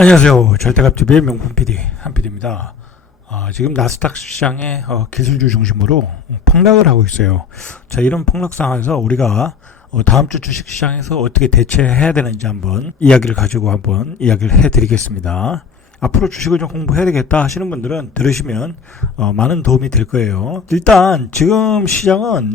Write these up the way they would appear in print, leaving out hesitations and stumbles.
안녕하세요. 절대값TV의 명품 PD 한PD입니다. 지금 나스닥 시장의 기술주 중심으로 폭락을 하고 있어요. 자, 이런 폭락 상황에서 우리가 다음 주 주식 시장에서 어떻게 대처해야 되는지 한번 이야기를 가지고 한번 이야기를 해드리겠습니다. 앞으로 주식을 좀 공부해야 되겠다 하시는 분들은 들으시면 많은 도움이 될 거예요. 일단 지금 시장은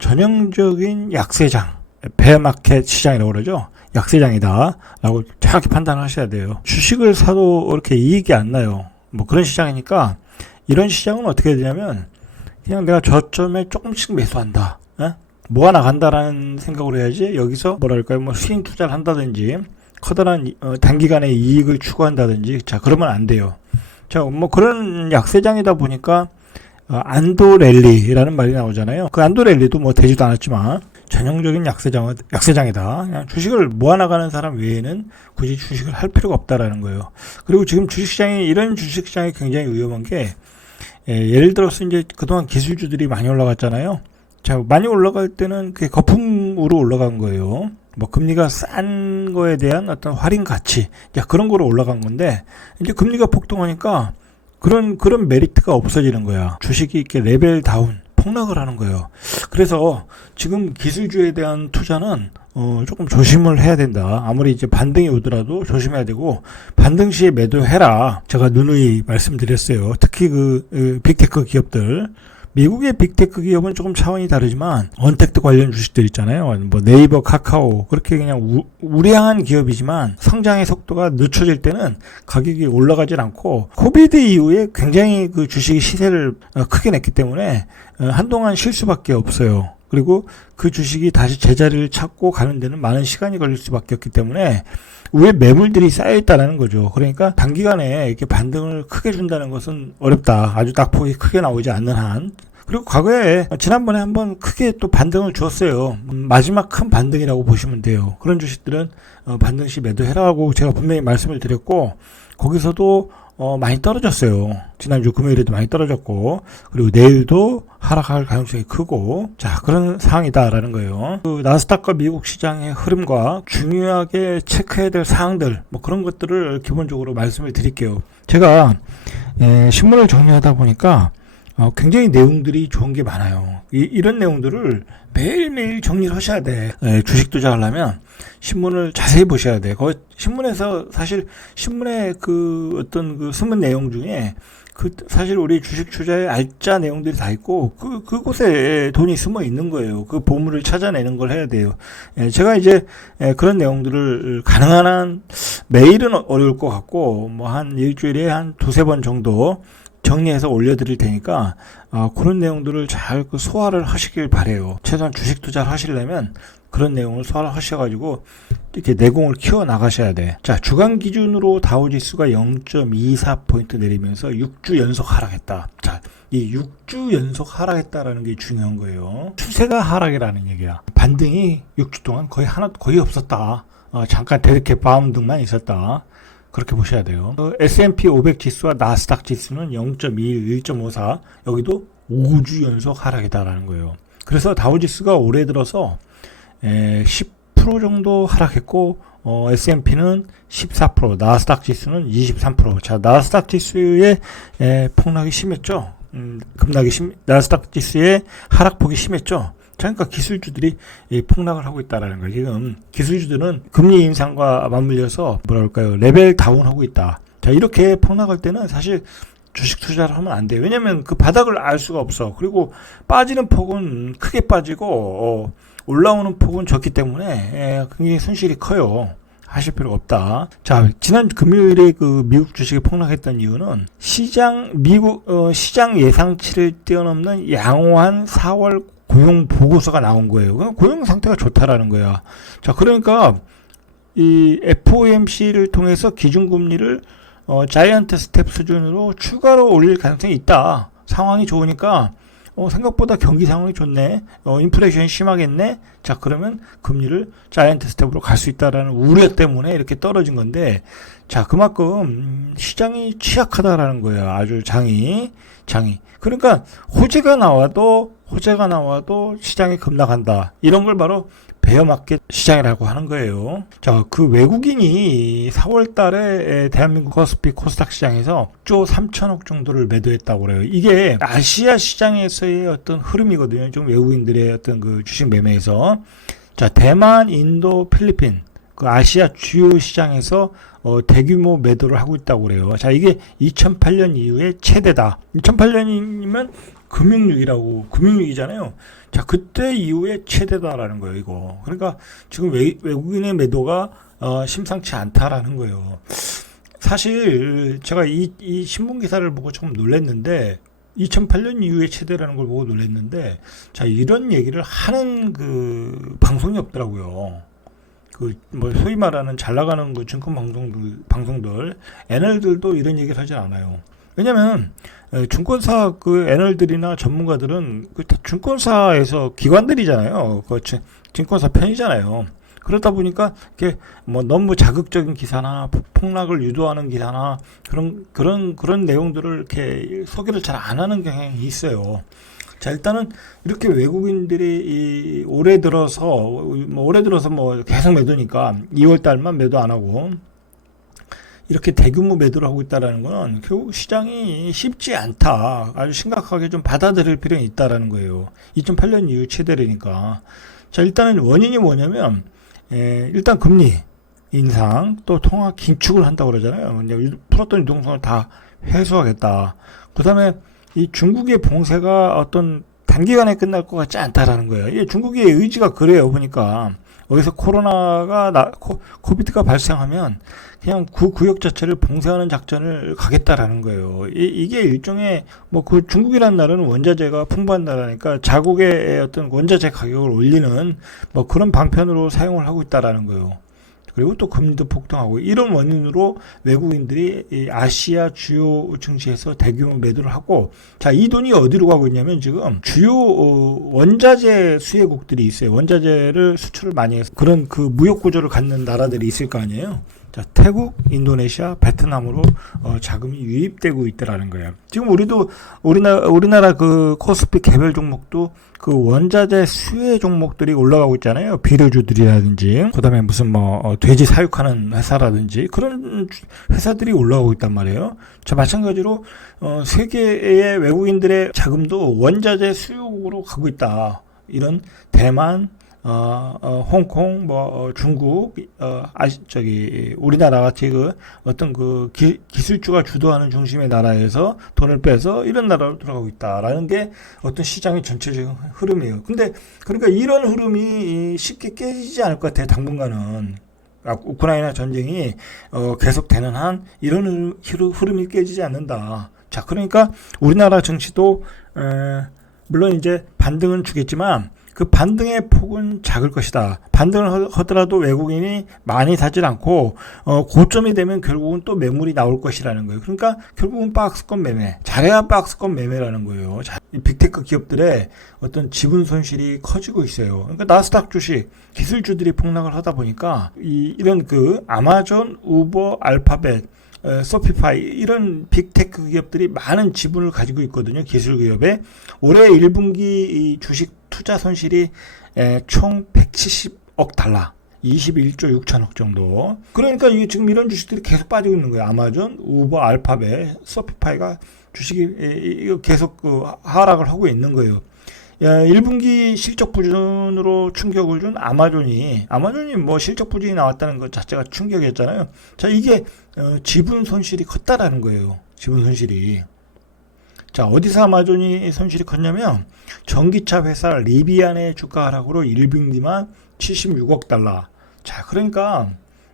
전형적인 약세장, 베어마켓 시장이라고 그러죠. 약세장이다 라고 정확히 판단을 하셔야 돼요. 주식을 사도 이렇게 이익이 안 나요. 뭐 그런 시장이니까, 이런 시장은 어떻게 되냐면 그냥 내가 저점에 조금씩 매수한다, 모아 나간다라는 생각으로 해야지, 여기서 뭐랄까요, 뭐 수익 투자를 한다든지 커다란 단기간의 이익을 추구한다든지, 자, 그러면 안 돼요. 자, 뭐 그런 약세장이다 보니까 안도랠리라는 말이 나오잖아요. 그 안도랠리도 뭐 되지도 않았지만 전형적인 약세장이다. 그냥 주식을 모아나가는 사람 외에는 굳이 주식을 할 필요가 없다라는 거예요. 그리고 지금 이런 주식시장이 굉장히 위험한 게, 예를 들어서 이제 그동안 기술주들이 많이 올라갔잖아요. 자, 많이 올라갈 때는 그게 거품으로 올라간 거예요. 뭐 금리가 싼 거에 대한 어떤 할인 가치, 그런 거로 올라간 건데, 이제 금리가 폭등하니까 그런 메리트가 없어지는 거야. 주식이 이렇게 레벨 다운, 폭락을 하는 거예요. 그래서 지금 기술주에 대한 투자는 조금 조심을 해야 된다. 아무리 이제 반등이 오더라도 조심해야 되고, 반등 시에 매도해라. 제가 누누이 말씀드렸어요. 특히 빅테크 기업들, 미국의 빅테크 기업은 조금 차원이 다르지만 언택트 관련 주식들 있잖아요. 뭐 네이버, 카카오, 그렇게 그냥 우량한 기업이지만 성장의 속도가 늦춰질 때는 가격이 올라가질 않고, 코비드 이후에 굉장히 그 주식이 시세를 크게 냈기 때문에 한동안 쉴 수밖에 없어요. 그리고 그 주식이 다시 제자리를 찾고 가는 데는 많은 시간이 걸릴 수밖에 없기 때문에 위에 매물들이 쌓여있다는 거죠. 그러니까 단기간에 이렇게 반등을 크게 준다는 것은 어렵다. 아주 낙폭이 크게 나오지 않는 한. 그리고 과거에 지난번에 한번 크게 또 반등을 줬어요. 마지막 큰 반등이라고 보시면 돼요. 그런 주식들은 반등 시 매도해라고 제가 분명히 말씀을 드렸고, 거기서도 많이 떨어졌어요. 지난주 금요일에도 많이 떨어졌고, 그리고 내일도 하락할 가능성이 크고, 자, 그런 상황이다라는 거예요. 그 나스닥과 미국 시장의 흐름과 중요하게 체크해야 될 사항들, 뭐 그런 것들을 기본적으로 말씀을 드릴게요. 제가 신문을 정리하다 보니까 굉장히 내용들이 좋은 게 많아요. 이런 내용들을 매일매일 정리를 하셔야 돼. 주식 투자하려면 신문을 자세히 보셔야 돼. 신문에서, 사실 신문의 어떤 숨은 내용 중에 사실 우리 주식 투자의 알짜 내용들이 다 있고, 그곳에 돈이 숨어 있는 거예요. 그 보물을 찾아내는 걸 해야 돼요. 제가 이제 그런 내용들을 가능한 한, 매일은 어려울 것 같고, 뭐 한 일주일에 한 두세 번 정도 정리해서 올려드릴 테니까 그런 내용들을 잘 소화를 하시길 바래요. 최소한 주식 투자를 하시려면 그런 내용을 소화를 하셔가지고 이렇게 내공을 키워 나가셔야 돼. 자, 주간 기준으로 다우지수가 0.24포인트 내리면서 6주 연속 하락했다. 자, 이 6주 연속 하락했다라는 게 중요한 거예요. 추세가 하락이라는 얘기야. 반등이 6주 동안 거의 없었다. 잠깐 대리캡 바운딩만 있었다. 그렇게 보셔야 돼요. S&P 500 지수와 나스닥 지수는 0.21, 1.54, 여기도 5주 연속 하락이다라는 거예요. 그래서 다우지수가 올해 들어서 10% 정도 하락했고, S&P는 14%, 나스닥 지수는 23%. 자, 나스닥 지수의 폭락이 심했죠. 나스닥 지수의 하락폭이 심했죠. 그러니까 기술주들이 폭락을 하고 있다라는 거예요. 지금 기술주들은 금리 인상과 맞물려서 레벨 다운하고 있다. 자, 이렇게 폭락할 때는 사실 주식 투자를 하면 안 돼요. 왜냐면 그 바닥을 알 수가 없어. 그리고 빠지는 폭은 크게 빠지고 올라오는 폭은 적기 때문에 굉장히 손실이 커요. 하실 필요가 없다. 자, 지난 금요일에 미국 주식이 폭락했던 이유는 미국 시장 예상치를 뛰어넘는 양호한 4월 고용 보고서가 나온 거예요. 고용 상태가 좋다라는 거야. 자, 그러니까 이 FOMC를 통해서 기준금리를 자이언트 스텝 수준으로 추가로 올릴 가능성이 있다. 상황이 좋으니까 생각보다 경기 상황이 좋네. 인플레이션이 심하겠네. 자, 그러면 금리를 자이언트 스텝으로 갈 수 있다라는 우려 때문에 이렇게 떨어진 건데, 자, 그만큼 시장이 취약하다라는 거예요. 아주 장이. 그러니까 호재가 나와도 시장이 급락한다. 이런 걸 바로 베어마켓 시장이라고 하는 거예요. 자, 그 외국인이 4월 달에 대한민국 코스피 코스닥 시장에서 6조 3천억 정도를 매도했다고 그래요. 이게 아시아 시장에서의 어떤 흐름이거든요. 좀 외국인들의 어떤 그 주식 매매에서. 자, 대만, 인도, 필리핀, 그 아시아 주요 시장에서 대규모 매도를 하고 있다고 그래요. 자, 이게 2008년 이후에 최대다. 2008년이면 금융위기잖아요. 자, 그때 이후에 최대다라는 거예요, 이거. 그러니까 지금 외국인의 매도가 심상치 않다라는 거예요. 사실 제가 이 신문 기사를 보고 조금 놀랐는데 2008년 이후에 최대라는 걸 보고 놀랐는데, 자, 이런 얘기를 하는 그 방송이 없더라고요. 그 뭐 소위 말하는 잘 나가는 그 증권 방송들 애널들도 이런 얘기를 하지 않아요. 왜냐면 증권사 그 애널들이나 전문가들은 그 증권사에서 기관들이잖아요. 그 증권사 편이잖아요. 그러다 보니까 이게 뭐 너무 자극적인 기사나 폭락을 유도하는 기사나 그런 내용들을 이렇게 소개를 잘 안 하는 경향이 있어요. 자, 일단은 이렇게 외국인들이 올해 들어서 뭐 계속 매도니까 2월 달만 매도 안 하고 이렇게 대규모 매도를 하고 있다라는 거는 결국 시장이 쉽지 않다. 아주 심각하게 좀 받아들일 필요는 있다라는 거예요. 2008년 이후 최대라니까. 자, 일단은 원인이 뭐냐면 일단 금리 인상, 또 통화 긴축을 한다고 그러잖아요. 이제 풀었던 유동성을 다 회수하겠다. 그 다음에 이 중국의 봉쇄가 어떤 단기간에 끝날 것 같지 않다라는 거예요. 이 중국의 의지가 그래요. 보니까 어디서 코비드가 발생하면 그냥 그 구역 자체를 봉쇄하는 작전을 가겠다라는 거예요. 이게 일종의 뭐 그 중국이라는 나라는 원자재가 풍부한 나라니까 자국의 어떤 원자재 가격을 올리는 뭐 그런 방편으로 사용을 하고 있다라는 거예요. 그리고 또 금리도 폭등하고 이런 원인으로 외국인들이 이 아시아 주요 증시에서 대규모 매도를 하고, 자, 이 돈이 어디로 가고 있냐면 지금 주요 원자재 수혜국들이 있어요. 원자재를 수출을 많이 해서 그런 그 무역 구조를 갖는 나라들이 있을 거 아니에요. 자, 태국, 인도네시아, 베트남으로 자금이 유입되고 있다라는 거예요. 지금 우리나라 그 코스피 개별 종목도 그 원자재 수혜 종목들이 올라가고 있잖아요. 비료주들이라든지, 그다음에 무슨 뭐 돼지 사육하는 회사라든지 그런 회사들이 올라가고 있단 말이에요. 자, 마찬가지로 세계의 외국인들의 자금도 원자재 수요국으로 가고 있다. 이런 대만, 홍콩, 중국, 우리나라 같이 그 어떤 그 기술주가 주도하는 중심의 나라에서 돈을 빼서 이런 나라로 들어가고 있다라는 게 어떤 시장의 전체적인 흐름이에요. 근데 그러니까 이런 흐름이 쉽게 깨지지 않을 것 같아요. 당분간은. 우크라이나 전쟁이 계속되는 한 이런 흐름이 깨지지 않는다. 자, 그러니까 우리나라 증시도 물론 이제 반등은 주겠지만 그 반등의 폭은 작을 것이다. 반등을 하더라도 외국인이 많이 사질 않고 고점이 되면 결국은 또 매물이 나올 것이라는 거예요. 그러니까 결국은 박스권 매매, 잘해야 박스권 매매라는 거예요. 이 빅테크 기업들의 어떤 지분 손실이 커지고 있어요. 그러니까 나스닥 주식 기술주들이 폭락을 하다 보니까 이런 그 아마존, 우버, 알파벳, 소피파이 이런 빅테크 기업들이 많은 지분을 가지고 있거든요. 기술 기업에 올해 1분기 주식 투자 손실이 총 170억 달러, 21조 6천억 정도. 그러니까 이게 지금 이런 주식들이 계속 빠지고 있는 거예요. 아마존, 우버, 알파벳, 소피파이가 주식이 계속 하락을 하고 있는 거예요. 1분기 실적 부진으로 충격을 준 아마존이 뭐 실적 부진이 나왔다는 것 자체가 충격이었잖아요. 자, 이게 지분 손실이 컸다라는 거예요. 지분 손실이. 자, 어디서 아마존이 손실이 컸냐면 전기차 회사 리비안의 주가 하락으로 1분기만 76억 달러. 자, 그러니까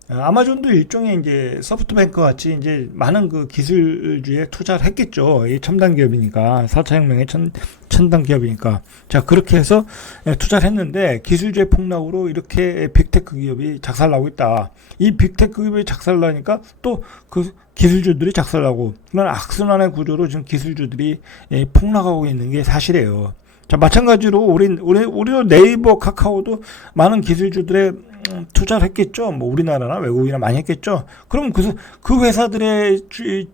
아마존도 일종의 이제 소프트뱅크 같이 이제 많은 그 기술주에 투자를 했겠죠. 이 첨단 기업이니까 4차 혁명의 첨단 기업이니까. 자, 그렇게 해서 투자를 했는데 기술주의 폭락으로 이렇게 빅테크 기업이 작살나고 있다. 이 빅테크 기업이 작살나니까 또 그 기술주들이 작살나고 그런 악순환의 구조로 지금 기술주들이 폭락하고 있는 게 사실이에요. 자, 마찬가지로 우리도 네이버, 카카오도 많은 기술주들의 투자를 했겠죠. 뭐 우리나라나 외국이나 많이 했겠죠. 그럼 그 회사들의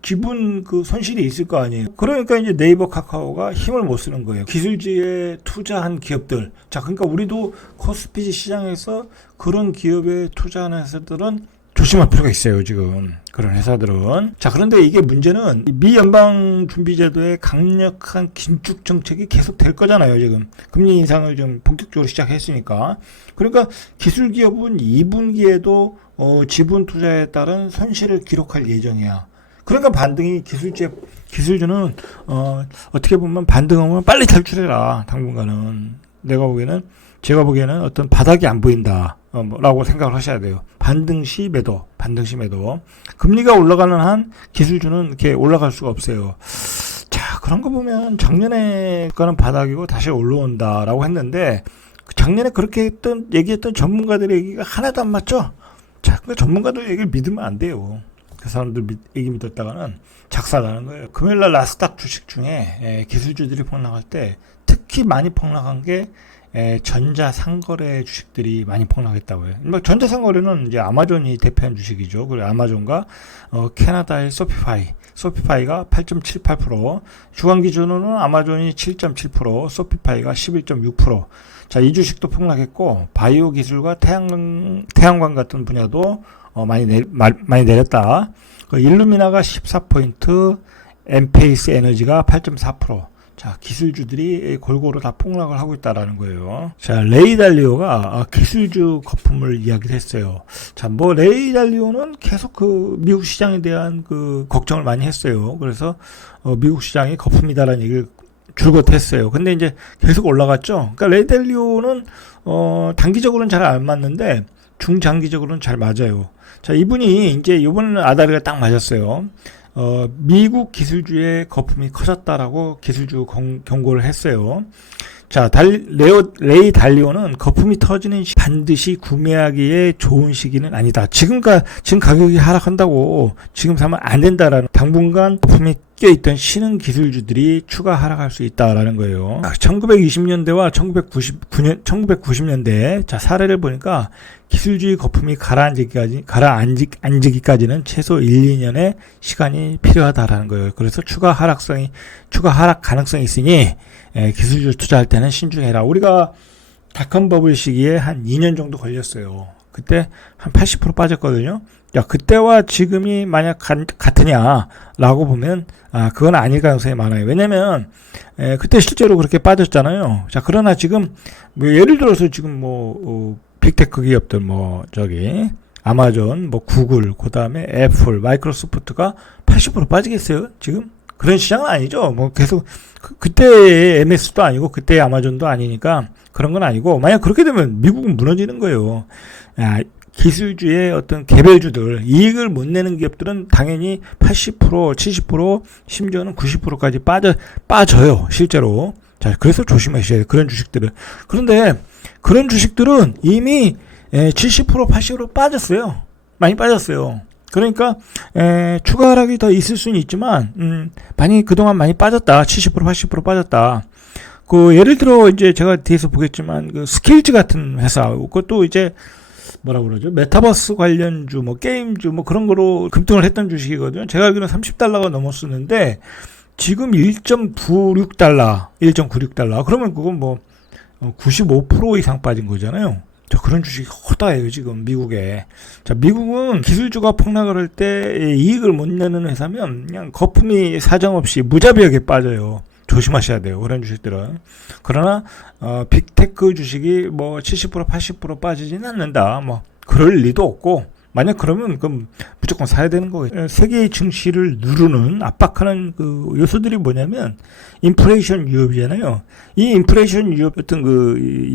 지분 그 손실이 있을 거 아니에요. 그러니까 이제 네이버, 카카오가 힘을 못 쓰는 거예요. 기술주에 투자한 기업들. 자, 그러니까 우리도 코스피 시장에서 그런 기업에 투자하는 회사들은 조심할 필요가 있어요, 지금. 그런 회사들은. 자, 그런데 이게 문제는 미 연방준비제도의 강력한 긴축 정책이 계속 될 거잖아요, 지금. 금리 인상을 좀 본격적으로 시작했으니까. 그러니까 기술 기업은 2분기에도 지분 투자에 따른 손실을 기록할 예정이야. 그러니까 반등이 기술주는 어떻게 보면 반등하면 빨리 탈출해라, 당분간은. 제가 보기에는 어떤 바닥이 안 보인다. 라고 생각을 하셔야 돼요. 반등 시 매도. 금리가 올라가는 한 기술주는 이렇게 올라갈 수가 없어요. 자, 그런 거 보면 작년에 가는 바닥이고 다시 올라온다라고 했는데, 작년에 그렇게 얘기했던 전문가들의 얘기가 하나도 안 맞죠? 자, 그 전문가들 얘기를 믿으면 안 돼요. 그 사람들 얘기 믿었다가는 작살나는 거예요. 금요일날 나스닥 주식 중에 기술주들이 폭락할 때 특히 많이 폭락한 게 전자상거래 주식들이 많이 폭락했다고 해요. 전자상거래는 이제 아마존이 대표한 주식이죠. 그리고 아마존과 캐나다의 소피파이가 8.78%, 주간 기준으로는 아마존이 7.7%, 소피파이가 11.6%. 자, 이 주식도 폭락했고, 바이오 기술과 태양광 같은 분야도 많이 내렸다. 일루미나가 14포인트, 엔페이스 에너지가 8.4%. 자, 기술주들이 골고루 다 폭락을 하고 있다라는 거예요. 자, 레이 달리오가 기술주 거품을 이야기를 했어요. 자, 레이 달리오는 계속 미국 시장에 대한 걱정을 많이 했어요. 그래서 미국 시장이 거품이다라는 얘기를 줄곧 했어요. 근데 이제 계속 올라갔죠. 그러니까 레이 달리오는 단기적으로는 잘 안 맞는데 중장기적으로는 잘 맞아요. 자, 이분이 이제 이번에는 아다리가 딱 맞았어요. 미국 기술주의 거품이 커졌다라고 기술주 경고를 했어요. 자, 레이 달리오는 거품이 터지는 반드시 구매하기에 좋은 시기는 아니다. 지금 가격이 하락한다고 지금 사면 안 된다라는, 당분간 거품이 껴있던 신흥 기술주들이 추가 하락할 수 있다라는 거예요. 1920년대와 1990년대 자, 사례를 보니까 기술주의 거품이 가라앉기까지는 최소 1-2년의 시간이 필요하다라는 거예요. 그래서 추가 하락 가능성이 있으니 기술주 투자할 때는 신중해라. 우리가 닷컴 버블 시기에 한 2년 정도 걸렸어요. 그때 한 80% 빠졌거든요. 야, 그때와 지금이 만약 같으냐라고 보면 그건 아닐 가능성이 많아요. 왜냐면 그때 실제로 그렇게 빠졌잖아요. 자, 그러나 지금 예를 들어서 지금 빅테크 기업들 아마존, 구글, 그다음에 애플, 마이크로소프트가 80% 빠지겠어요? 지금? 그런 시장은 아니죠. 계속 그때의 MS도 아니고 그때의 아마존도 아니니까 그런 건 아니고, 만약 그렇게 되면 미국은 무너지는 거예요. 기술주의 어떤 개별주들, 이익을 못 내는 기업들은 당연히 80%, 70%, 심지어는 90%까지 빠져요, 실제로. 자, 그래서 조심하셔야 돼요, 그런 주식들은. 그런데 그런 주식들은 이미 70%, 80% 빠졌어요. 많이 빠졌어요. 그러니까 추가 하락이 더 있을 수는 있지만 그동안 많이 빠졌다. 70%, 80% 빠졌다. 예를 들어 이제 제가 뒤에서 보겠지만 스킬즈 같은 회사, 그것도 이제 메타버스 관련주, 게임주, 그런 거로 급등을 했던 주식이거든요. 제가 알기로는 $30가 넘었었는데, 지금 1.96달러. 그러면 그건 95% 이상 빠진 거잖아요. 자, 그런 주식이 허다해요, 지금, 미국에. 자, 미국은 기술주가 폭락을 할 때 이익을 못 내는 회사면 그냥 거품이 사정없이 무자비하게 빠져요. 조심하셔야 돼요, 그런 주식들은. 그러나 빅테크 주식이 70%, 80% 빠지지는 않는다. 그럴 리도 없고, 만약 그러면 그럼 무조건 사야 되는 거예요. 세계의 증시를 누르는, 압박하는 요소들이 뭐냐면 인플레이션 위협이잖아요. 이 인플레이션 위협 어떤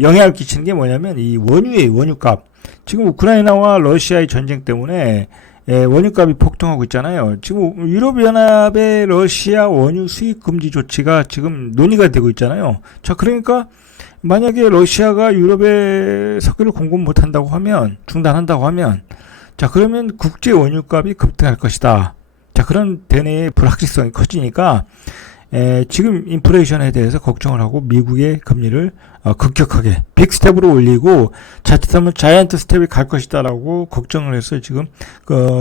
영향을 끼치는 게 뭐냐면 이 원유값. 지금 우크라이나와 러시아의 전쟁 때문에 원유값이 폭등하고 있잖아요. 지금 유럽연합의 러시아 원유 수입 금지 조치가 지금 논의가 되고 있잖아요. 자, 그러니까 만약에 러시아가 유럽에 석유를 공급 못한다고 하면, 중단한다고 하면, 자, 그러면 국제 원유값이 급등할 것이다. 자, 그런 대내의 불확실성이 커지니까 지금 인플레이션에 대해서 걱정을 하고 미국의 금리를 급격하게 빅스텝으로 올리고 자칫하면 자이언트 스텝이 갈 것이다라고 걱정을 해서 지금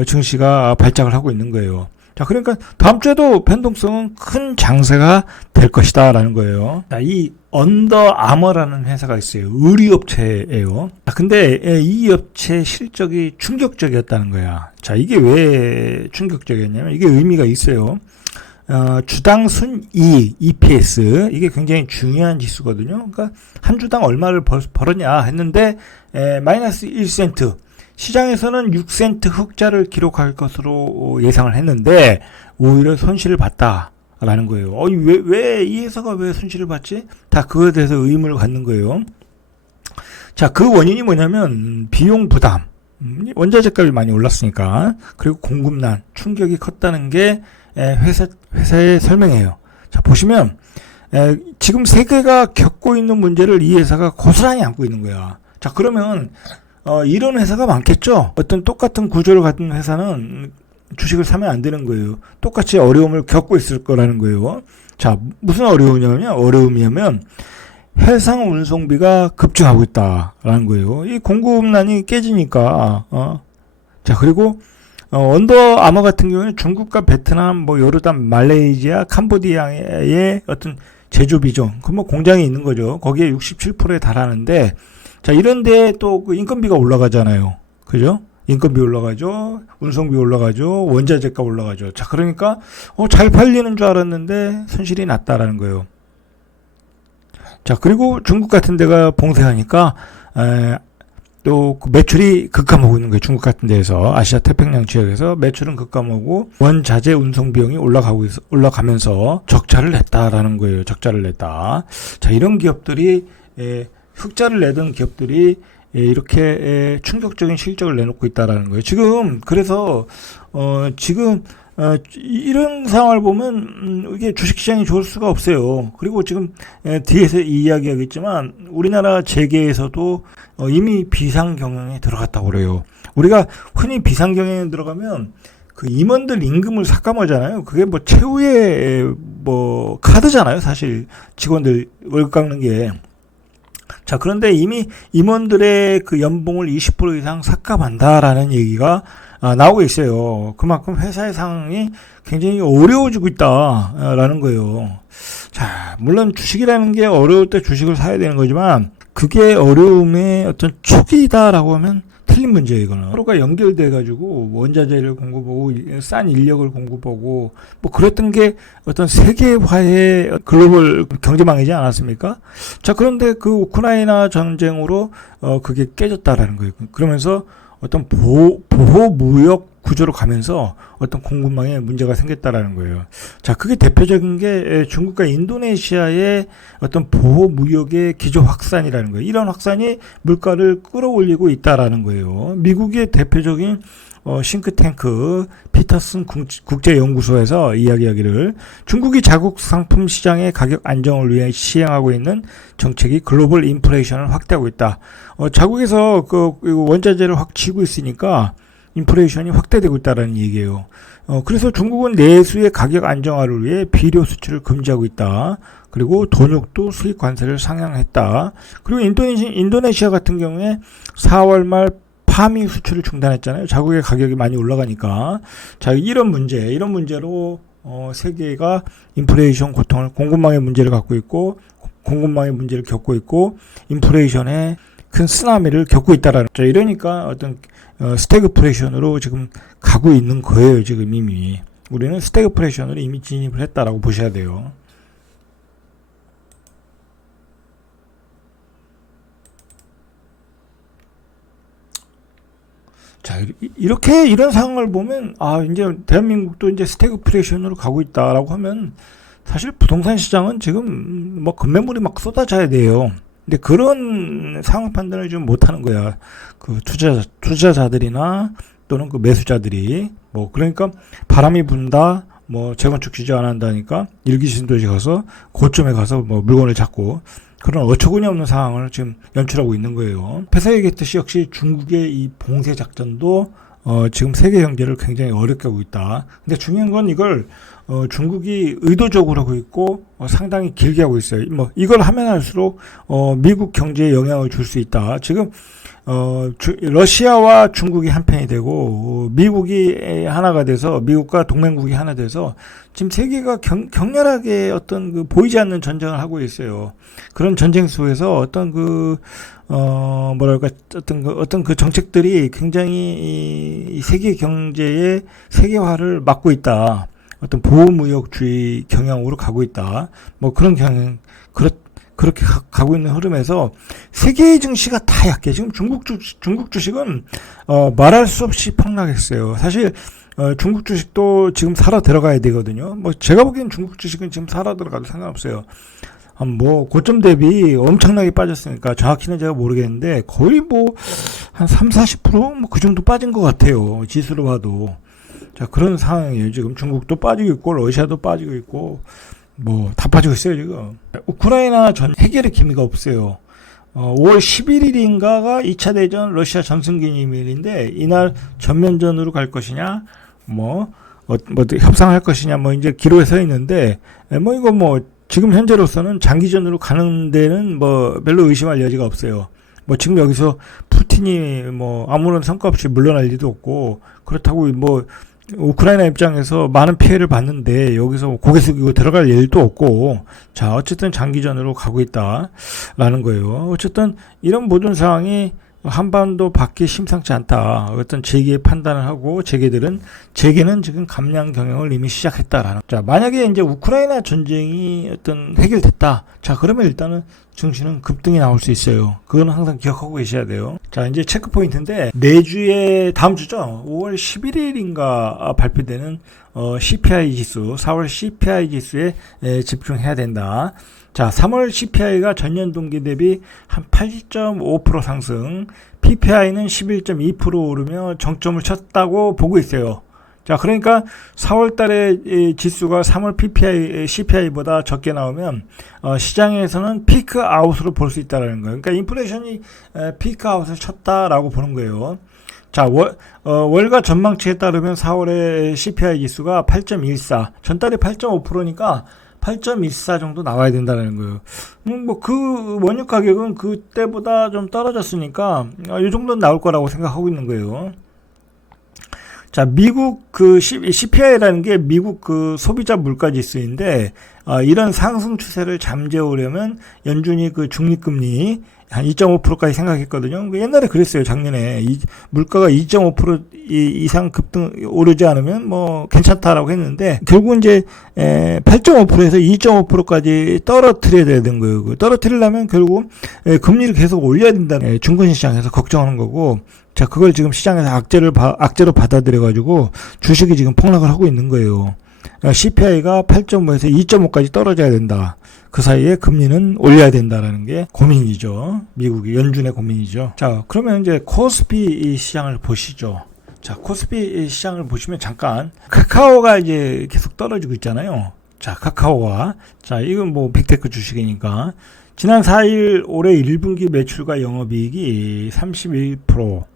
증시가 발작을 하고 있는 거예요. 자, 그러니까 다음 주에도 변동성은 큰 장세가 될 것이다라는 거예요. 자, 이 언더 아머라는 회사가 있어요. 의류업체예요. 자, 근데 이 업체 실적이 충격적이었다는 거야. 자, 이게 왜 충격적이었냐면 이게 의미가 있어요. 주당 순이익 EPS 이게 굉장히 중요한 지수거든요. 그러니까 한 주당 얼마를 벌었냐 했는데 마이너스 1센트. 시장에서는 6센트 흑자를 기록할 것으로 예상을 했는데 오히려 손실을 봤다라는 거예요. 왜 이 회사가 왜 손실을 봤지? 다 그거에 대해서 의문을 갖는 거예요. 자, 그 원인이 뭐냐면 비용 부담, 원자재 값이 많이 올랐으니까, 그리고 공급난 충격이 컸다는 게 회사의 설명이에요. 자, 보시면 지금 세계가 겪고 있는 문제를 이 회사가 고스란히 안고 있는 거야. 자, 그러면 이런 회사가 많겠죠. 어떤 똑같은 구조를 가진 회사는 주식을 사면 안 되는 거예요. 똑같이 어려움을 겪고 있을 거라는 거예요. 자, 무슨 어려움이냐면 해상 운송비가 급증하고 있다라는 거예요. 이 공급난이 깨지니까 자, 그리고 언더 아머 같은 경우는 중국과 베트남, 뭐 요르단, 말레이시아, 캄보디아의 어떤 제조 비중, 그 뭐 공장이 있는 거죠. 거기에 67%에 달하는데, 자, 이런데 또 그 인건비가 올라가잖아요. 그죠? 인건비 올라가죠. 운송비 올라가죠. 원자재가 올라가죠. 자, 그러니까 잘 팔리는 줄 알았는데 손실이 났다라는 거예요. 자, 그리고 중국 같은 데가 봉쇄하니까 또 매출이 급감하고 있는 거예요. 중국 같은 데에서 아시아 태평양 지역에서 매출은 급감하고 원자재 운송 비용이 올라가면서 적자를 냈다라는 거예요. 적자를 냈다. 자, 이런 기업들이 흑자를 내던 기업들이 이렇게 충격적인 실적을 내놓고 있다라는 거예요. 지금 그래서 지금 이런 상황을 보면 이게 주식시장이 좋을 수가 없어요. 그리고 지금 뒤에서 이야기하겠지만 우리나라 재계에서도 이미 비상경영에 들어갔다고 그래요. 우리가 흔히 비상경영에 들어가면 그 임원들 임금을 삭감하잖아요. 그게 뭐 최후의 뭐 카드잖아요. 사실 직원들 월급 깎는 게. 자, 그런데 이미 임원들의 그 연봉을 20% 이상 삭감한다라는 얘기가 나오고 있어요. 그만큼 회사의 상황이 굉장히 어려워지고 있다라는 거예요. 자, 물론 주식이라는 게 어려울 때 주식을 사야 되는 거지만 그게 어려움의 어떤 초기다라고 하면 틀린 문제예요. 이거는 서로가 연결돼 가지고 원자재를 공급하고 싼 인력을 공급하고 뭐 그랬던 게 어떤 세계화의 글로벌 경제망이지 않았습니까? 자, 그런데 그 우크라이나 전쟁으로 그게 깨졌다라는 거예요. 그러면서 어떤 보호 무역 구조로 가면서 어떤 공급망에 문제가 생겼다라는 거예요. 자, 그게 대표적인 게 중국과 인도네시아의 어떤 보호 무역의 기조 확산이라는 거예요. 이런 확산이 물가를 끌어올리고 있다라는 거예요. 미국의 대표적인 싱크탱크 피터슨 국제연구소에서 이야기하기를 중국이 자국 상품 시장의 가격 안정을 위해 시행하고 있는 정책이 글로벌 인플레이션을 확대하고 있다. 자국에서 그 원자재를 확 쥐고 있으니까 인플레이션이 확대되고 있다는 얘기예요. 그래서 중국은 내수의 가격 안정화를 위해 비료 수출을 금지하고 있다. 그리고 돈육도 수입 관세를 상향했다. 그리고 인도네시아 같은 경우에 4월 말 파미 수출을 중단했잖아요. 자국의 가격이 많이 올라가니까. 자, 이런 문제로 세계가 인플레이션 고통을 공급망의 문제를 갖고 있고 공급망의 문제를 겪고 있고 인플레이션의 큰 쓰나미를 겪고 있다라는. 자, 이러니까 어떤 스태그플레이션으로 지금 가고 있는 거예요. 지금 이미 우리는 스태그플레이션으로 이미 진입을 했다라고 보셔야 돼요. 자, 이렇게 이런 상황을 보면 이제 대한민국도 이제 스태그플레이션으로 가고 있다라고 하면 사실 부동산 시장은 지금 뭐 급매물이 막 쏟아져야 돼요. 근데 그런 상황 판단을 좀 못하는 거야. 그 투자자들이나 또는 그 매수자들이 뭐 그러니까 바람이 분다, 뭐 재건축 규제 안 한다니까 일기신도시 가서 고점에 가서 뭐 물건을 잡고 그런 어처구니 없는 상황을 지금 연출하고 있는 거예요. 회사 얘기했듯이 역시 중국의 이 봉쇄 작전도 지금 세계 경제를 굉장히 어렵게 하고 있다. 근데 중요한 건 이걸 중국이 의도적으로 하고 있고 상당히 길게 하고 있어요. 뭐 이걸 하면 할수록 미국 경제에 영향을 줄 수 있다. 지금 러시아와 중국이 한편이 되고 미국이 하나가 돼서 미국과 동맹국이 하나 돼서 지금 세계가 격렬하게 어떤 그 보이지 않는 전쟁을 하고 있어요. 그런 전쟁 속에서 어떤 뭐랄까 어떤 그 정책들이 굉장히 이 세계 경제의 세계화를 막고 있다. 어떤 보호무역주의 경향으로 가고 있다. 뭐 그런 경향 그렇게 가고 있는 흐름에서 세계의 증시가 다 약해. 지금 중국 주식은 말할 수 없이 폭락했어요. 사실 중국 주식도 지금 사러 들어가야 되거든요. 뭐 제가 보기엔 중국 주식은 지금 사러 들어가도 상관없어요. 뭐 고점 대비 엄청나게 빠졌으니까 정확히는 제가 모르겠는데 거의 뭐 한 30-40% 그 정도 빠진 것 같아요. 지수로 봐도. 자, 그런 상황이에요. 지금 중국도 빠지고 있고 러시아도 빠지고 있고 뭐 다 빠지고 있어요. 지금 우크라이나 전 해결의 기미가 없어요. 5월 11일인가가 2차 대전 러시아 전승기념일인데 이날 전면전으로 갈 것이냐 뭐 협상할 것이냐 뭐 이제 기로에 서 있는데 뭐 이거 뭐 지금 현재로서는 장기전으로 가는 데는 뭐 별로 의심할 여지가 없어요. 뭐 지금 여기서 푸틴이 뭐 아무런 성과 없이 물러날 리도 없고 그렇다고 뭐 우크라이나 입장에서 많은 피해를 봤는데 여기서 고개 숙이고 들어갈 일도 없고 자 어쨌든 장기전으로 가고 있다라는 거예요. 어쨌든 이런 모든 상황이 한반도 밖에 심상치 않다. 어떤 재계의 판단을 하고 재계는 지금 감량 경영을 이미 시작했다라는. 자, 만약에 이제 우크라이나 전쟁이 어떤 해결됐다. 자, 그러면 일단은 증시는 급등이 나올 수 있어요. 그건 항상 기억하고 계셔야 돼요. 자, 이제 체크 포인트인데 내주에 다음 주죠. 5월 11일인가 발표되는 CPI 지수, 4월 CPI 지수에 집중해야 된다. 자, 3월 CPI가 전년 동기 대비 한 8.5% 상승, PPI는 11.2% 오르며 정점을 쳤다고 보고 있어요. 자, 그러니까 4월 달에 지수가 3월 CPI보다 적게 나오면 시장에서는 피크 아웃으로 볼 수 있다는 거예요. 그러니까 인플레이션이 피크 아웃을 쳤다라고 보는 거예요. 자, 월가 전망치에 따르면 4월에 CPI 지수가 8.14, 전달이 8.5%니까 8.14 정도 나와야 된다는 거예요. 뭐 그 원유 가격은 그때보다 좀 떨어졌으니까 이 정도는 나올 거라고 생각하고 있는 거예요. 자, 미국 CPI라는 게 미국 소비자 물가 지수인데 이런 상승 추세를 잠재우려면 연준이 중립금리 한 2.5%까지 생각했거든요. 옛날에 그랬어요. 작년에 물가가 2.5% 이상 급등 오르지 않으면 뭐 괜찮다라고 했는데 결국 이제 8.5%에서 2.5%까지 떨어뜨려야 되는 거예요. 떨어뜨리려면 결국 금리를 계속 올려야 된다는 증권시장에서 걱정하는 거고. 자, 그걸 지금 시장에서 악재로 받아들여가지고 주식이 지금 폭락을 하고 있는 거예요. CPI가 8.5에서 2.5까지 떨어져야 된다. 그 사이에 금리는 올려야 된다라는 게 고민이죠. 미국이 연준의 고민이죠. 자, 그러면 이제 코스피 시장을 보시죠. 자, 코스피 시장을 보시면 잠깐 카카오가 이제 계속 떨어지고 있잖아요. 자, 카카오가 이건 뭐 빅테크 주식이니까 지난 4일 올해 1분기 매출과 영업이익이 31%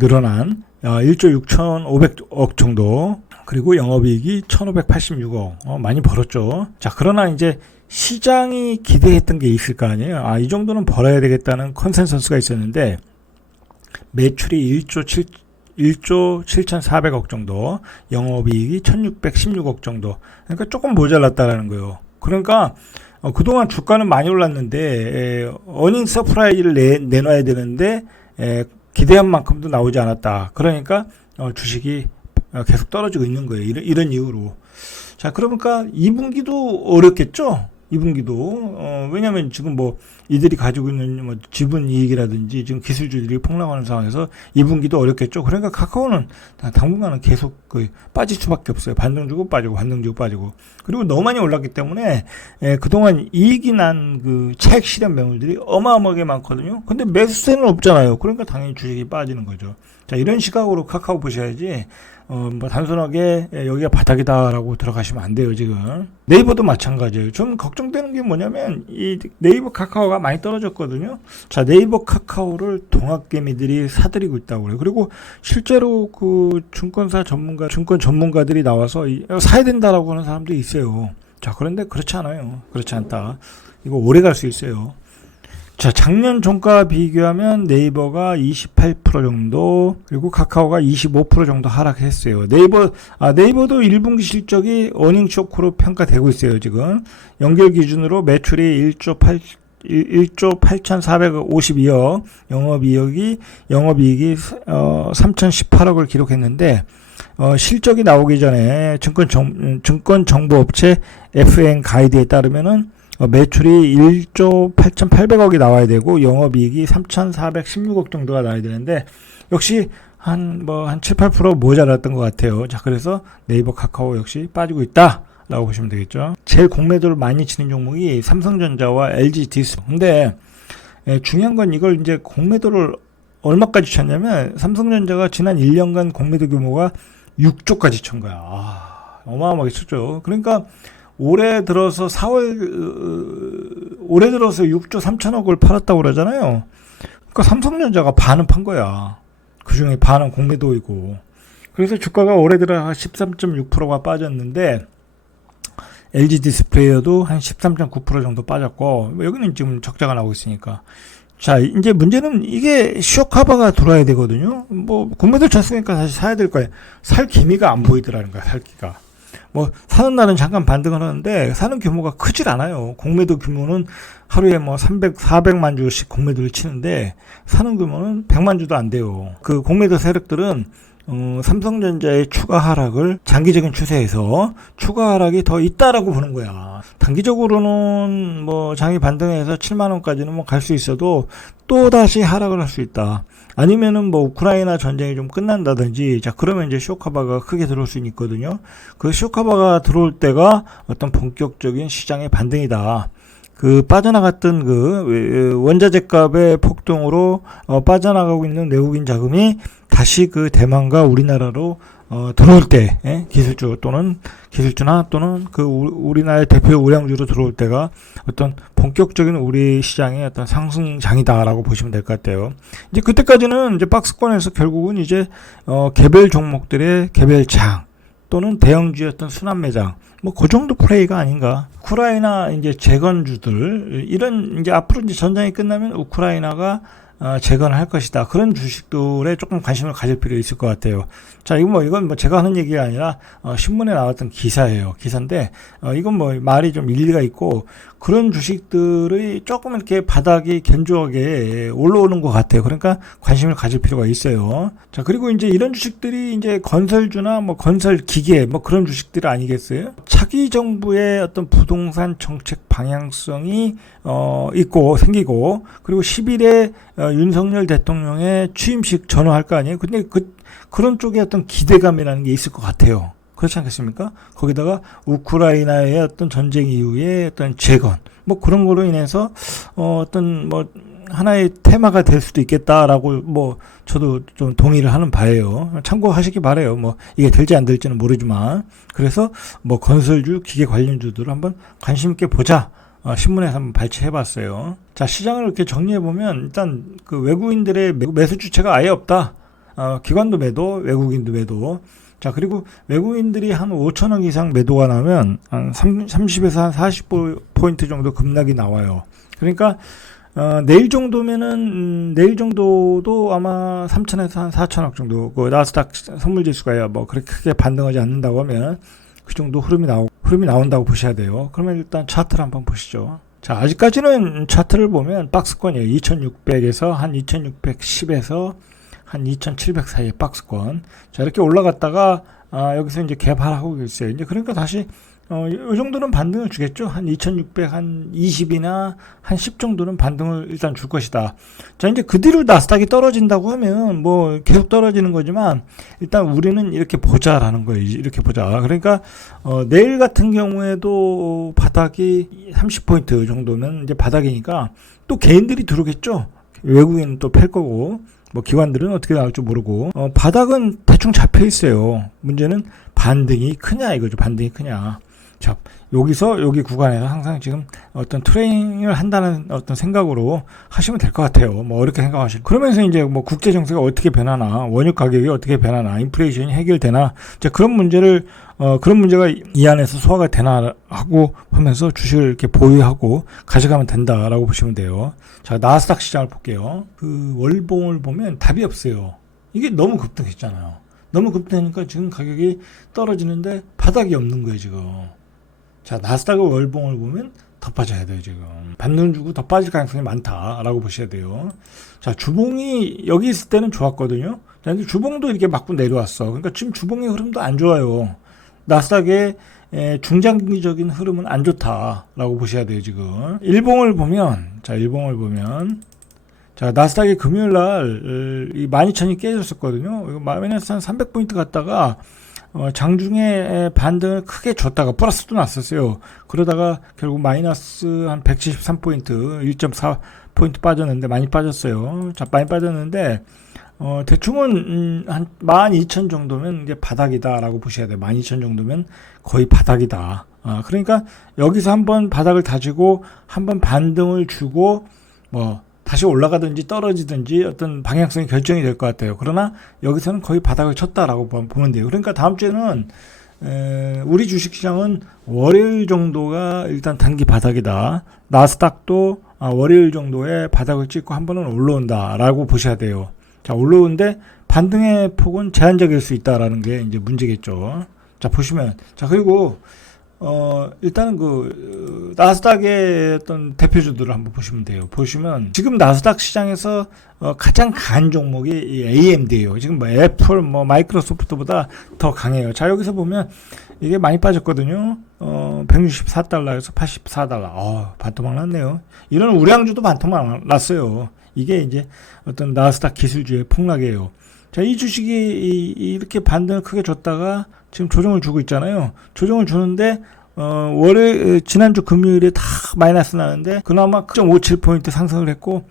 늘어난 1조 6,500억 정도, 그리고 영업이익이 1,586억, 많이 벌었죠. 자, 그러나 이제 시장이 기대했던 게 있을 거 아니에요. 이 정도는 벌어야 되겠다는 컨센서스가 있었는데 매출이 1조 7,400억 정도, 영업이익이 1,616억 정도. 그러니까 조금 모자랐다라는 거예요. 그러니까 그동안 주가는 많이 올랐는데 어닝 서프라이즈를 내놔야 되는데 기대한 만큼도 나오지 않았다. 그러니까 주식이 계속 떨어지고 있는 거예요. 이런 이유로. 자, 그러니까 2분기도 어렵겠죠? 2분기도. 왜냐면 지금 뭐 이들이 가지고 있는 뭐 지분 이익이라든지 지금 기술주들이 폭락하는 상황에서 2분기도 어렵겠죠? 그러니까 카카오는 당분간은 계속 빠질 수밖에 없어요. 반등 주고 빠지고, 반등 주고 빠지고. 그리고 너무 많이 올랐기 때문에 그동안 이익이 난 차익 실현 매물들이 어마어마하게 많거든요. 근데 매수세는 없잖아요. 그러니까 당연히 주식이 빠지는 거죠. 자, 이런 시각으로 카카오 보셔야지, 뭐 단순하게 여기가 바닥이다라고 들어가시면 안 돼요, 지금. 네이버도 마찬가지예요. 좀 걱정되는 게 뭐냐면, 이 네이버 카카오가 많이 떨어졌거든요. 자, 네이버 카카오를 동학개미들이 사들이고 있다고 그래요. 그리고 실제로 그 증권 전문가들이 나와서 사야 된다라고 하는 사람도 있어요. 자, 그런데 그렇지 않아요. 그렇지 않다. 이거 오래 갈 수 있어요. 자, 작년 종가 비교하면 네이버가 28% 정도, 그리고 카카오가 25% 정도 하락했어요. 네이버도 1분기 실적이 어닝 쇼크로 평가되고 있어요, 지금. 연결 기준으로 매출이 1조 8,452억, 영업이익이 3,018억을 기록했는데, 실적이 나오기 전에 증권정보업체 FN 가이드에 따르면은 매출이 1조 8,800억이 나와야 되고 영업이익이 3,416억 정도가 나와야 되는데 역시 한 7, 8% 모자랐던 것 같아요. 자, 그래서 네이버 카카오 역시 빠지고 있다 라고 보시면 되겠죠. 제일 공매도를 많이 치는 종목이 삼성전자와 LG 디스. 근데 중요한 건 이걸 이제 공매도를 얼마까지 쳤냐면 삼성전자가 지난 1년간 공매도 규모가 6조까지 친 거야. 어마어마하게 쳤죠. 그러니까 올해 들어서 6조 3천억을 팔았다고 그러잖아요. 그러니까 삼성전자가 반은 판 거야. 그 중에 반은 공매도이고. 그래서 주가가 올해 들어 13.6%가 빠졌는데, LG 디스플레이어도 한 13.9% 정도 빠졌고, 여기는 지금 적자가 나오고 있으니까. 자, 이제 문제는 이게 쇼카바가 들어와야 되거든요. 뭐, 공매도 쳤으니까 다시 사야 될 거예요. 살 기미가 안 보이더라는 거야, 살 기가. 뭐 사는 날은 잠깐 반등을 하는데 사는 규모가 크질 않아요. 공매도 규모는 하루에 400만 주씩 공매도를 치는데 사는 규모는 100만 주도 안 돼요. 그 공매도 세력들은 삼성전자의 추가 하락을 장기적인 추세에서 추가 하락이 더 있다라고 보는 거야. 단기적으로는 장이 반등해서 7만 원까지는 갈 수 있어도 또 다시 하락을 할 수 있다. 아니면은 우크라이나 전쟁이 좀 끝난다든지, 자, 그러면 이제 쇼카바가 크게 들어올 수 있거든요. 그 쇼카바가 들어올 때가 어떤 본격적인 시장의 반등이다. 그 빠져나갔던 그 원자재 값의 폭등으로 빠져나가고 있는 외국인 자금이 다시 그 대만과 우리나라로 들어올 때, 기술주나 또는 그 우리나라의 대표 우량주로 들어올 때가 어떤 본격적인 우리 시장의 어떤 상승장이다라고 보시면 될 것 같아요. 이제 그때까지는 이제 박스권에서 결국은 이제 개별 종목들의 개별장 또는 대형주였던 순환 매장, 그 정도 플레이가 아닌가. 우크라이나 이제 재건주들, 이런 이제 앞으로 이제 전쟁이 끝나면 우크라이나가 재건을 할 것이다. 그런 주식들에 조금 관심을 가질 필요 있을 것 같아요. 자, 이건 제가 하는 얘기가 아니라 신문에 나왔던 기사예요. 기사인데 이건 말이 좀 일리가 있고 그런 주식들이 조금 이렇게 바닥이 견조하게 올라오는 것 같아요. 그러니까 관심을 가질 필요가 있어요. 자, 그리고 이제 이런 주식들이 이제 건설주나 건설 기계 그런 주식들 아니겠어요? 차기 정부의 어떤 부동산 정책 방향성이 생기고 그리고 10일에 윤석열 대통령의 취임식 전후할 거 아니에요? 근데 그런 쪽에 어떤 기대감이라는 게 있을 것 같아요. 그렇지 않겠습니까? 거기다가 우크라이나의 어떤 전쟁 이후의 어떤 재건, 그런 거로 인해서 어떤 하나의 테마가 될 수도 있겠다라고 저도 좀 동의를 하는 바예요. 참고하시기 바래요. 이게 될지 안 될지는 모르지만. 그래서 건설주, 기계 관련주들을 한번 관심 있게 보자. 신문에서 한번 발췌해 봤어요. 자, 시장을 이렇게 정리해 보면 일단 그 외국인들의 매수 주체가 아예 없다. 기관도 매도, 외국인도 매도. 자, 그리고 외국인들이 한 5천억 이상 매도가 나면 한 30에서 한 40포인트 정도 급락이 나와요. 그러니까 내일 정도도 아마 3천에서 한 4천억 정도, 그 나스닥 선물 지수가 그렇게 크게 반등하지 않는다고 하면 그 정도 흐름이 나온다고 보셔야 돼요. 그러면 일단 차트를 한번 보시죠. 자, 아직까지는 차트를 보면 박스권이에요. 2600에서 한 2610에서 한 2700 사이의 박스권. 자, 이렇게 올라갔다가 여기서 이제 개발하고 있어요. 이제 그러니까 다시 이 정도는 반등을 주겠죠. 한 2600, 한 20이나 한 10 정도는 반등을 일단 줄 것이다. 자, 이제 그 뒤로 나스닥이 떨어진다고 하면 계속 떨어지는 거지만 일단 우리는 이렇게 보자라는 거예요. 이렇게 보자. 그러니까 내일 같은 경우에도 바닥이 30포인트 정도면 이제 바닥이니까 또 개인들이 들어오겠죠. 외국인은 또 팔 거고. 뭐 기관들은 어떻게 나올 줄 모르고 바닥은 대충 잡혀 있어요. 문제는 반등이 크냐 이거죠. 반등이 크냐. 자, 여기서 여기 구간에서 항상 지금 어떤 트레이닝을 한다는 어떤 생각으로 하시면 될 것 같아요. 뭐 이렇게 생각하시고 그러면서 이제 뭐 국제 정세가 어떻게 변하나, 원유 가격이 어떻게 변하나, 인플레이션이 해결되나, 이제 그런 문제를 그런 문제가 이 안에서 소화가 되나 하고 하면서 주식을 이렇게 보유하고 가져가면 된다라고 보시면 돼요. 자, 나스닥 시장을 볼게요. 그 월봉을 보면 답이 없어요. 이게 너무 급등했잖아요. 너무 급등하니까 지금 가격이 떨어지는데 바닥이 없는 거예요, 지금. 자, 나스닥의 월봉을 보면 더 빠져야 돼요, 지금. 반등 주고 더 빠질 가능성이 많다라고 보셔야 돼요. 자, 주봉이 여기 있을 때는 좋았거든요. 자, 근데 주봉도 이렇게 맞고 내려왔어. 그러니까 지금 주봉의 흐름도 안 좋아요. 나스닥의 중장기적인 흐름은 안 좋다라고 보셔야 돼요, 지금. 일봉을 보면, 자, 나스닥이 금요일 날, 이 12,000이 깨졌었거든요. 이거 마이너스 한 300포인트 갔다가, 장중에 반등을 크게 줬다가 플러스도 났었어요. 그러다가 결국 마이너스 한 173포인트, 1.4포인트 빠졌는데, 많이 빠졌어요. 자, 많이 빠졌는데, 대충은, 한 12,000 정도면 이제 바닥이다라고 보셔야 돼요. 12,000 정도면 거의 바닥이다. 그러니까 여기서 한번 바닥을 다지고, 한번 반등을 주고, 다시 올라가든지 떨어지든지 어떤 방향성이 결정이 될 것 같아요. 그러나 여기서는 거의 바닥을 쳤다라고 보면 돼요. 그러니까 다음 주에는 우리 주식시장은 월요일 정도가 일단 단기 바닥이다. 나스닥도 월요일 정도에 바닥을 찍고 한 번은 올라온다라고 보셔야 돼요. 자, 올라오는데 반등의 폭은 제한적일 수 있다라는 게 이제 문제겠죠. 자, 보시면, 자, 그리고 일단은 나스닥의 어떤 대표주들을 한번 보시면 돼요. 보시면, 지금 나스닥 시장에서, 가장 강한 종목이 이 AMD예요. 지금 애플, 마이크로소프트보다 더 강해요. 자, 여기서 보면, 이게 많이 빠졌거든요. 164달러에서 84달러. 반토막 났네요. 이런 우량주도 반토막 났어요. 이게 이제 어떤 나스닥 기술주의 폭락이에요. 자, 이 주식이 이렇게 반등을 크게 줬다가 지금 조정을 주고 있잖아요. 조정을 주는데 지난주 금요일에 다 마이너스 나는데 그나마 0.57포인트 상승을 했고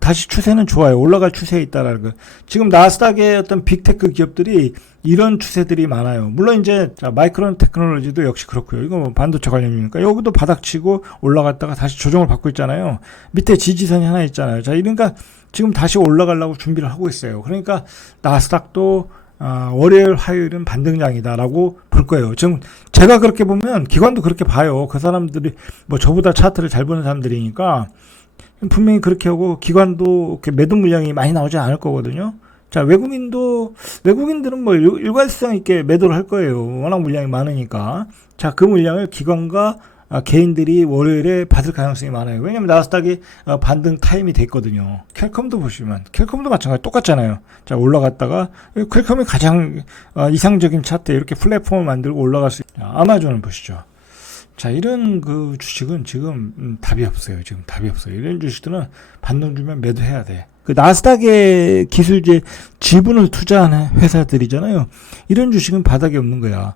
다시 추세는 좋아요. 올라갈 추세에 있다라는 거. 지금 나스닥의 어떤 빅테크 기업들이 이런 추세들이 많아요. 물론 이제 마이크론 테크놀로지도 역시 그렇고요. 이거 반도체 관련이니까 여기도 바닥치고 올라갔다가 다시 조정을 받고 있잖아요. 밑에 지지선이 하나 있잖아요. 자, 이러니까 지금 다시 올라가려고 준비를 하고 있어요. 그러니까 나스닥도 월요일, 화요일은 반등장이다라고 볼 거예요. 지금 제가 그렇게 보면 기관도 그렇게 봐요. 그 사람들이 저보다 차트를 잘 보는 사람들이니까 분명히 그렇게 하고 기관도 이렇게 매도 물량이 많이 나오지 않을 거거든요. 자, 외국인들은 일관성 있게 매도를 할 거예요. 워낙 물량이 많으니까. 자, 그 물량을 기관과 개인들이 월요일에 받을 가능성이 많아요. 왜냐면 나스닥이 반등 타임이 됐거든요. 퀄컴도 보시면, 퀄컴도 마찬가지 똑같잖아요. 자, 올라갔다가, 퀄컴이 가장 이상적인 차트에 이렇게 플랫폼을 만들고 올라갈 수 있어요. 아마존을 보시죠. 자, 이런 주식은 지금 답이 없어요. 지금 답이 없어요. 이런 주식들은 반등 주면 매도해야 돼. 나스닥의 기술제 지분을 투자하는 회사들이잖아요. 이런 주식은 바닥이 없는 거야.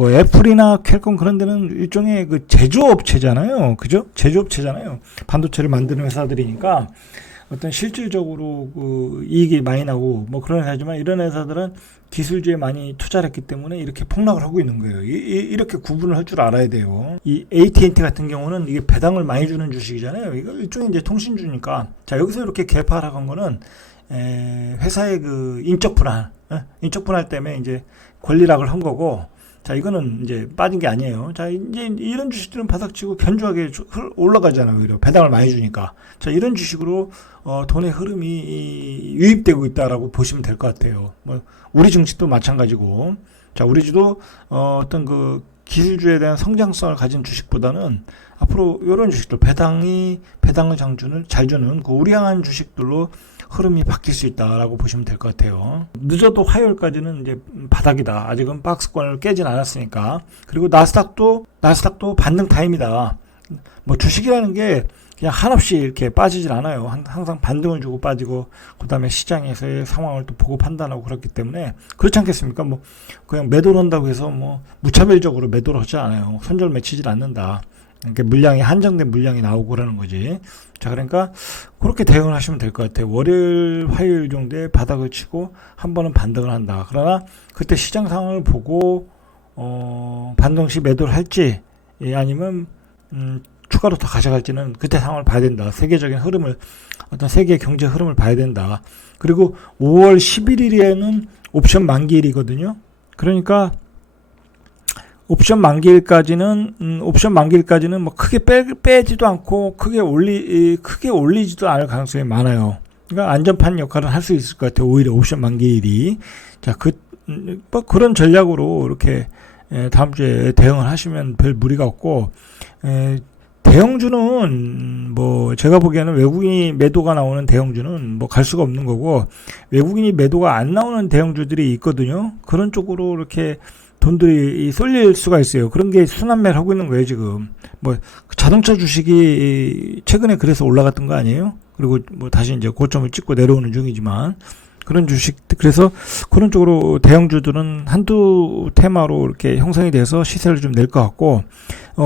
애플이나 퀄컴 그런 데는 일종의 제조업체잖아요. 그죠? 제조업체잖아요. 반도체를 만드는 회사들이니까 어떤 실질적으로 이익이 많이 나고 그런 회사지만 이런 회사들은 기술주에 많이 투자를 했기 때문에 이렇게 폭락을 하고 있는 거예요. 이렇게 구분을 할 줄 알아야 돼요. 이 AT&T 같은 경우는 이게 배당을 많이 주는 주식이잖아요. 이거 일종의 이제 통신주니까. 자, 여기서 이렇게 개파락한 거는 회사의 인적 분할 때문에 이제 권리락을 한 거고. 자, 이거는 이제 빠진 게 아니에요. 자, 이제 이런 주식들은 바닥치고 견조하게 올라가잖아요. 오히려 배당을 많이 주니까. 자, 이런 주식으로 돈의 흐름이 유입되고 있다라고 보시면 될 것 같아요. 우리 증시도 마찬가지고. 자, 우리주도 어떤 기술주에 대한 성장성을 가진 주식보다는 앞으로 이런 주식들 배당을 잘 주는 우량한 주식들로 흐름이 바뀔 수 있다라고 보시면 될 것 같아요. 늦어도 화요일까지는 이제 바닥이다. 아직은 박스권을 깨진 않았으니까. 그리고 나스닥도 반등 타임이다. 주식이라는 게 그냥 한없이 이렇게 빠지질 않아요. 항상 반등을 주고 빠지고, 그 다음에 시장에서의 상황을 또 보고 판단하고 그렇기 때문에, 그렇지 않겠습니까? 그냥 매도를 한다고 해서 무차별적으로 매도를 하지 않아요. 손절 맺히질 않는다. 그러니까 물량이 한정된 물량이 나오고 그러는 거지. 자, 그러니까 그렇게 대응을 하시면 될 것 같아요. 월요일, 화요일 정도에 바닥을 치고 한 번은 반등을 한다. 그러나 그때 시장 상황을 보고 반등시 매도를 할지 아니면 추가로 더 가져갈지는 그때 상황을 봐야 된다. 세계적인 흐름을 어떤 세계 경제 흐름을 봐야 된다. 그리고 5월 11일에는 옵션 만기일이거든요. 그러니까 옵션 만기일까지는 뭐 크게 빼지도 않고 크게 올리지도 않을 가능성이 많아요. 그러니까 안전판 역할을 할 수 있을 것 같아요. 오히려 옵션 만기일이. 자, 뭐 그런 전략으로 이렇게 다음 주에 대응을 하시면 별 무리가 없고, 대형주는 뭐 제가 보기에는 외국인이 매도가 나오는 대형주는 뭐 갈 수가 없는 거고, 외국인이 매도가 안 나오는 대형주들이 있거든요. 그런 쪽으로 이렇게 돈들이 쏠릴 수가 있어요. 그런 게 순환매를 하고 있는 거예요, 지금. 뭐 자동차 주식이 최근에 그래서 올라갔던 거 아니에요? 그리고 뭐 다시 이제 고점을 찍고 내려오는 중이지만, 그런 주식, 그래서 그런 쪽으로 대형주들은 한두 테마로 이렇게 형성이 돼서 시세를 좀 낼 것 같고,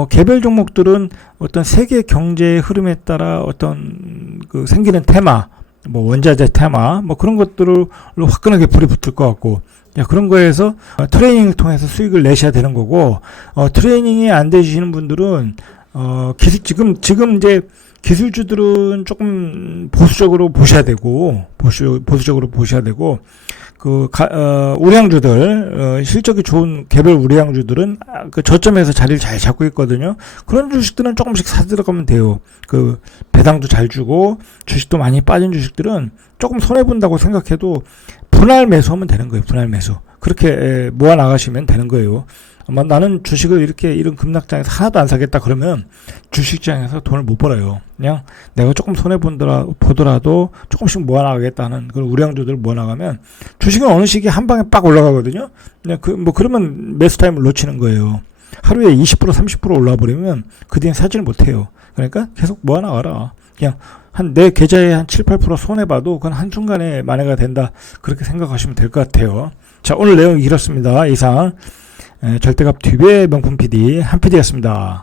개별 종목들은 어떤 세계 경제의 흐름에 따라 어떤 그 생기는 테마, 뭐 원자재 테마, 뭐 그런 것들로 화끈하게 불이 붙을 것 같고, 그런 거에서 트레이닝을 통해서 수익을 내셔야 되는 거고, 트레이닝이 안 되시는 분들은 지금 이제 기술주들은 조금 보수적으로 보셔야 되고, 우량주들, 실적이 좋은 개별 우량주들은 그 저점에서 자리를 잘 잡고 있거든요. 그런 주식들은 조금씩 사 들어가면 돼요. 그 배당도 잘 주고 주식도 많이 빠진 주식들은 조금 손해 본다고 생각해도 분할 매수하면 되는 거예요. 분할 매수. 그렇게 모아 나가시면 되는 거예요. 아마 나는 주식을 이런 급락장에서 하나도 안 사겠다 그러면 주식장에서 돈을 못 벌어요. 그냥 내가 조금 손해 보더라도 조금씩 모아 나가겠다는 그런 우량주들을 모아 나가면 주식은 어느 시기에 한 방에 빡 올라가거든요. 그냥 그러면 매수 타임을 놓치는 거예요. 하루에 20% 30% 올라 버리면 그 뒤엔 사지를 못 해요. 그러니까 계속 모아 나가라. 그냥 내 계좌에 한 7, 8% 손해봐도 그건 한순간에 만회가 된다. 그렇게 생각하시면 될 것 같아요. 자, 오늘 내용이 길었습니다. 이상 절대값 튜브의 명품 PD 한 PD였습니다.